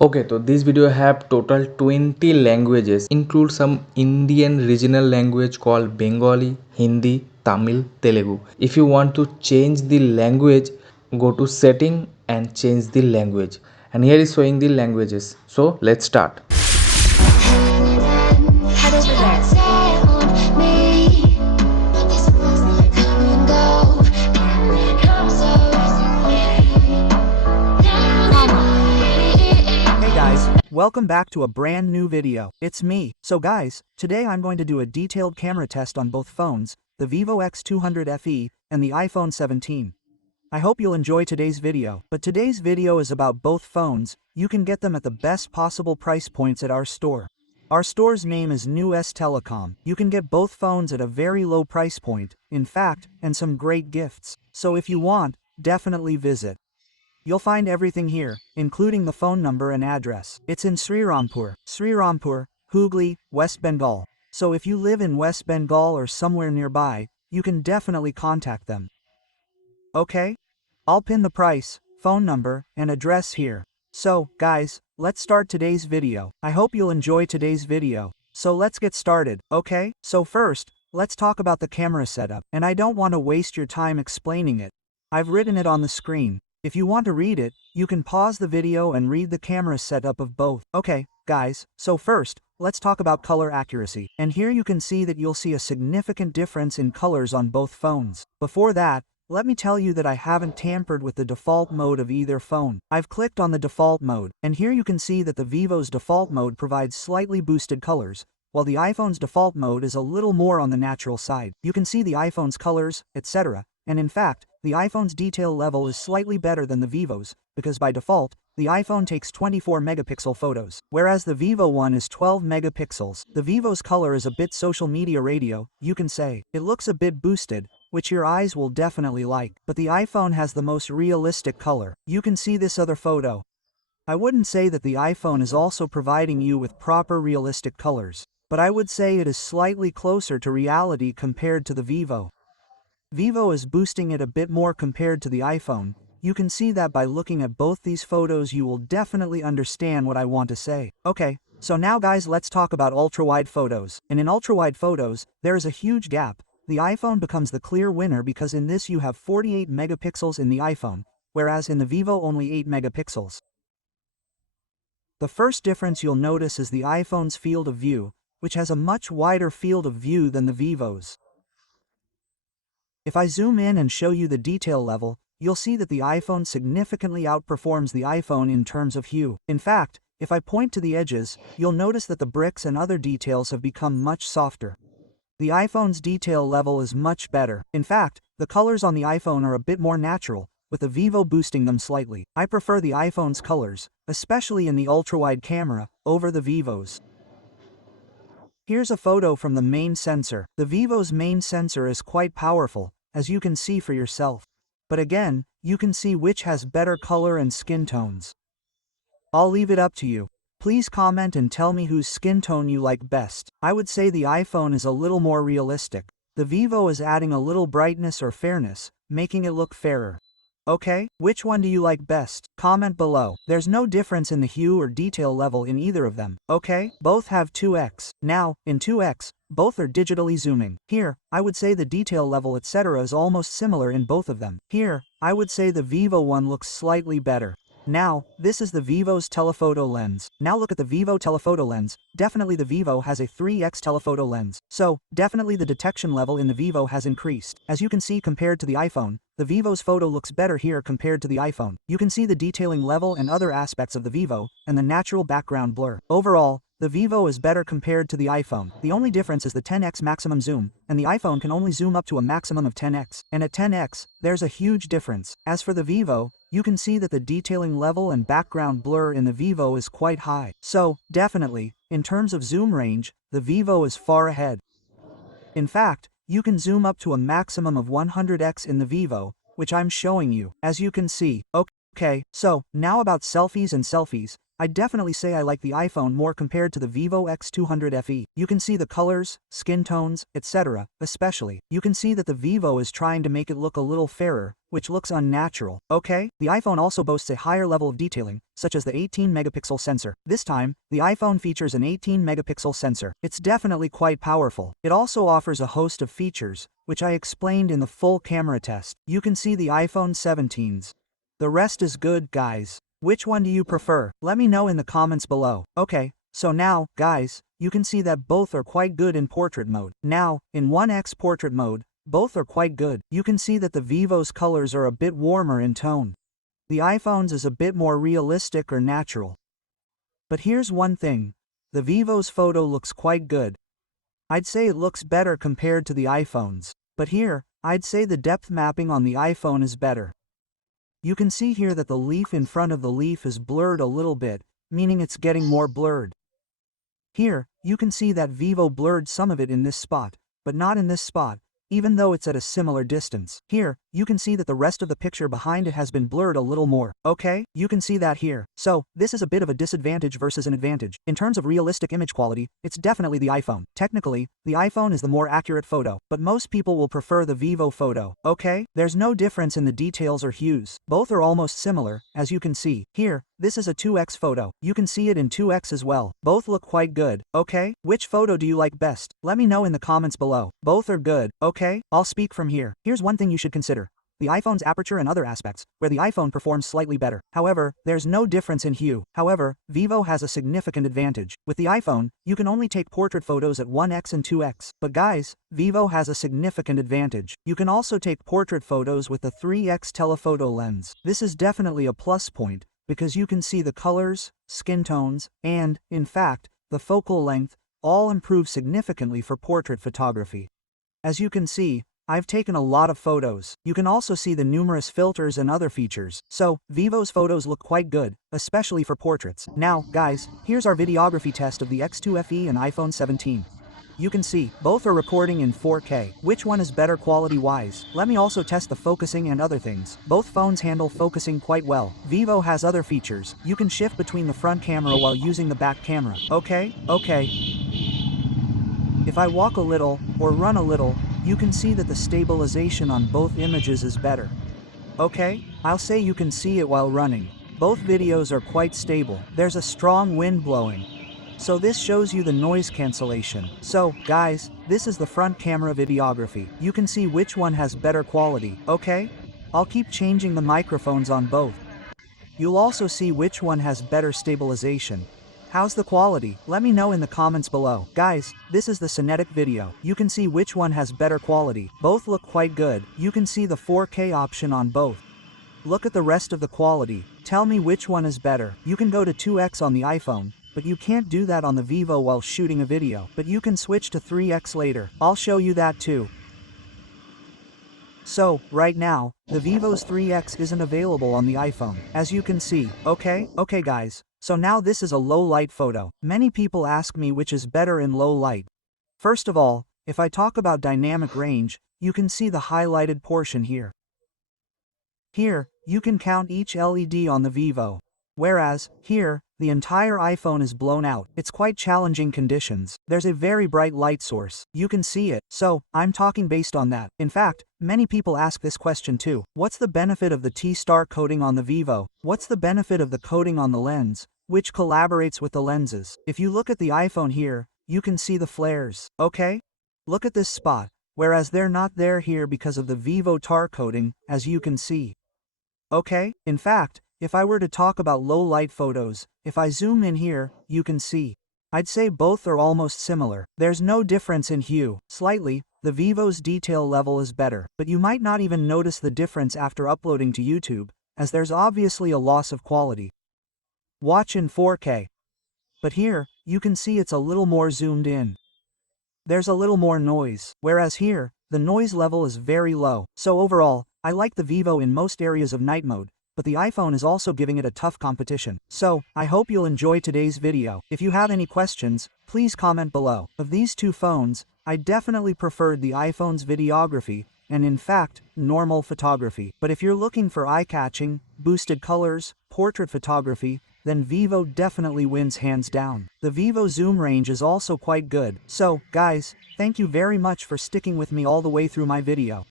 Okay, so this video have total 20 languages, include some Indian regional language called Bengali, Hindi, Tamil, Telugu. If you want to change the language, go to setting and change the language. And here is showing the languages. So let's start. Head over there. Hey guys, welcome back to a brand new video. It's me. So guys, today I'm going to do a detailed camera test on both phones, the Vivo X200 FE and the iPhone 17. I hope you'll enjoy today's video. But today's video is about both phones. You can get them at the best possible price points at our store. Our store's name is New S Telecom. You can get both phones at a very low price point, in fact, and some great gifts. So if you want, definitely visit. You'll find everything here, including the phone number and address. It's in Srirampur, Hooghly, West Bengal. So if you live in West Bengal or somewhere nearby, you can definitely contact them. Okay? I'll pin the price, phone number, and address here. So, guys, let's start today's video. I hope you'll enjoy today's video. So let's get started, okay? So first, let's talk about the camera setup. And I don't want to waste your time explaining it. I've written it on the screen. If you want to read it, you can pause the video and read the camera setup of both. Okay, guys, so first, let's talk about color accuracy. And here you can see that you'll see a significant difference in colors on both phones. Before that, let me tell you that I haven't tampered with the default mode of either phone. I've clicked on the default mode, and here you can see that the Vivo's default mode provides slightly boosted colors, while the iPhone's default mode is a little more on the natural side. You can see the iPhone's colors, etc., and in fact, the iPhone's detail level is slightly better than the Vivo's, because by default, the iPhone takes 24 megapixel photos, whereas the Vivo one is 12 megapixels. The Vivo's color is a bit social media radio, you can say. It looks a bit boosted, which your eyes will definitely like. But the iPhone has the most realistic color. You can see this other photo. I wouldn't say that the iPhone is also providing you with proper realistic colors, but I would say it is slightly closer to reality compared to the Vivo. Vivo is boosting it a bit more compared to the iPhone. You can see that by looking at both these photos. You will definitely understand what I want to say. Okay, so now guys, let's talk about ultrawide photos. And in ultrawide photos, there is a huge gap. The iPhone becomes the clear winner because in this you have 48 megapixels in the iPhone, whereas in the Vivo only 8 megapixels. The first difference you'll notice is the iPhone's field of view, which has a much wider field of view than the Vivo's. If I zoom in and show you the detail level, you'll see that the iPhone significantly outperforms the iPhone in terms of hue. In fact, if I point to the edges, you'll notice that the bricks and other details have become much softer. The iPhone's detail level is much better. In fact, the colors on the iPhone are a bit more natural, with the Vivo boosting them slightly. I prefer the iPhone's colors, especially in the ultrawide camera, over the Vivo's. Here's a photo from the main sensor. The Vivo's main sensor is quite powerful, as you can see for yourself. But again, you can see which has better color and skin tones. I'll leave it up to you. Please comment and tell me whose skin tone you like best. I would say the iPhone is a little more realistic. The Vivo is adding a little brightness or fairness, making it look fairer. Okay, which one do you like best? Comment below. There's no difference in the hue or detail level in either of them, okay? Both have 2x. Now, in 2x, both are digitally zooming. Here, I would say the detail level etc. is almost similar in both of them. Here, I would say the Vivo one looks slightly better. Now, this is the Vivo's telephoto lens. Now look at the Vivo telephoto lens. Definitely the Vivo has a 3x telephoto lens. So, definitely the detection level in the Vivo has increased. As you can see compared to the iPhone, the Vivo's photo looks better here compared to the iPhone. You can see the detailing level and other aspects of the Vivo, and the natural background blur. Overall, the Vivo is better compared to the iPhone. The only difference is the 10x maximum zoom, and the iPhone can only zoom up to a maximum of 10x. And at 10x, there's a huge difference. As for the Vivo, you can see that the detailing level and background blur in the Vivo is quite high. So, definitely, in terms of zoom range, the Vivo is far ahead. In fact, you can zoom up to a maximum of 100x in the Vivo, which I'm showing you, as you can see. Okay, so, now about selfies and selfies. I'd definitely say I like the iPhone more compared to the Vivo X200 FE. You can see the colors, skin tones, etc. Especially, you can see that the Vivo is trying to make it look a little fairer, which looks unnatural. Okay, the iPhone also boasts a higher level of detailing, such as the 18-megapixel sensor. This time, the iPhone features an 18-megapixel sensor. It's definitely quite powerful. It also offers a host of features, which I explained in the full camera test. You can see the iPhone 17s. The rest is good, guys. Which one do you prefer? Let me know in the comments below. Okay, so now, guys, you can see that both are quite good in portrait mode. Now, in 1x portrait mode, both are quite good. You can see that the Vivo's colors are a bit warmer in tone. The iPhone's is a bit more realistic or natural. But here's one thing. The Vivo's photo looks quite good. I'd say it looks better compared to the iPhone's. But here, I'd say the depth mapping on the iPhone is better. You can see here that the leaf in front of the leaf is blurred a little bit, meaning it's getting more blurred. Here, you can see that Vivo blurred some of it in this spot, but not in this spot, even though it's at a similar distance. Here, you can see that the rest of the picture behind it has been blurred a little more. Okay, you can see that here. So, this is a bit of a disadvantage versus an advantage. In terms of realistic image quality, it's definitely the iPhone. Technically, the iPhone is the more accurate photo, but most people will prefer the Vivo photo. Okay, there's no difference in the details or hues. Both are almost similar, as you can see. Here, this is a 2x photo. You can see it in 2x as well. Both look quite good. Okay, which photo do you like best? Let me know in the comments below. Both are good. Okay, I'll speak from here. Here's one thing you should consider. The iPhone's aperture and other aspects, where the iPhone performs slightly better. However, there's no difference in hue. However, Vivo has a significant advantage. With the iPhone, you can only take portrait photos at 1x and 2x. But guys, Vivo has a significant advantage. You can also take portrait photos with the 3x telephoto lens. This is definitely a plus point, because you can see the colors, skin tones, and, in fact, the focal length, all improve significantly for portrait photography. As you can see, I've taken a lot of photos. You can also see the numerous filters and other features. So, Vivo's photos look quite good, especially for portraits. Now, guys, here's our videography test of the X2 FE and iPhone 17. You can see, both are recording in 4K. Which one is better quality-wise? Let me also test the focusing and other things. Both phones handle focusing quite well. Vivo has other features. You can shift between the front camera while using the back camera. Okay. If I walk a little, or run a little, you can see that the stabilization on both images is better. Okay, I'll say you can see it while running. Both videos are quite stable. There's a strong wind blowing. So this shows you the noise cancellation. So, guys, this is the front camera videography. You can see which one has better quality, okay? I'll keep changing the microphones on both. You'll also see which one has better stabilization. How's the quality? Let me know in the comments below. Guys, this is the Cinetic video. You can see which one has better quality. Both look quite good. You can see the 4K option on both. Look at the rest of the quality. Tell me which one is better. You can go to 2x on the iPhone, but you can't do that on the Vivo while shooting a video. But you can switch to 3x later. I'll show you that too. So, right now, the Vivo's 3x isn't available on the iPhone, as you can see. Okay, guys. So now this is a low light photo. Many people ask me which is better in low light. First of all, if I talk about dynamic range, you can see the highlighted portion here. Here, you can count each LED on the Vivo. Whereas, here, the entire iPhone is blown out. It's quite challenging conditions. There's a very bright light source. You can see it. So, I'm talking based on that. In fact, many people ask this question too. What's the benefit of the T-Star coating on the Vivo? What's the benefit of the coating on the lens, which collaborates with the lenses? If you look at the iPhone here, you can see the flares. Okay? Look at this spot, whereas they're not there here because of the Vivo tar coating, as you can see. Okay? In fact, if I were to talk about low light photos, if I zoom in here, you can see. I'd say both are almost similar. There's no difference in hue. Slightly, the Vivo's detail level is better, but you might not even notice the difference after uploading to YouTube, as there's obviously a loss of quality. Watch in 4K. But here, you can see it's a little more zoomed in. There's a little more noise, whereas here, the noise level is very low. So overall, I like the Vivo in most areas of night mode, but the iPhone is also giving it a tough competition. So, I hope you'll enjoy today's video. If you have any questions, please comment below. Of these two phones, I definitely preferred the iPhone's videography, and in fact, normal photography. But if you're looking for eye-catching, boosted colors, portrait photography, then Vivo definitely wins hands down. The Vivo zoom range is also quite good. So, guys, thank you very much for sticking with me all the way through my video.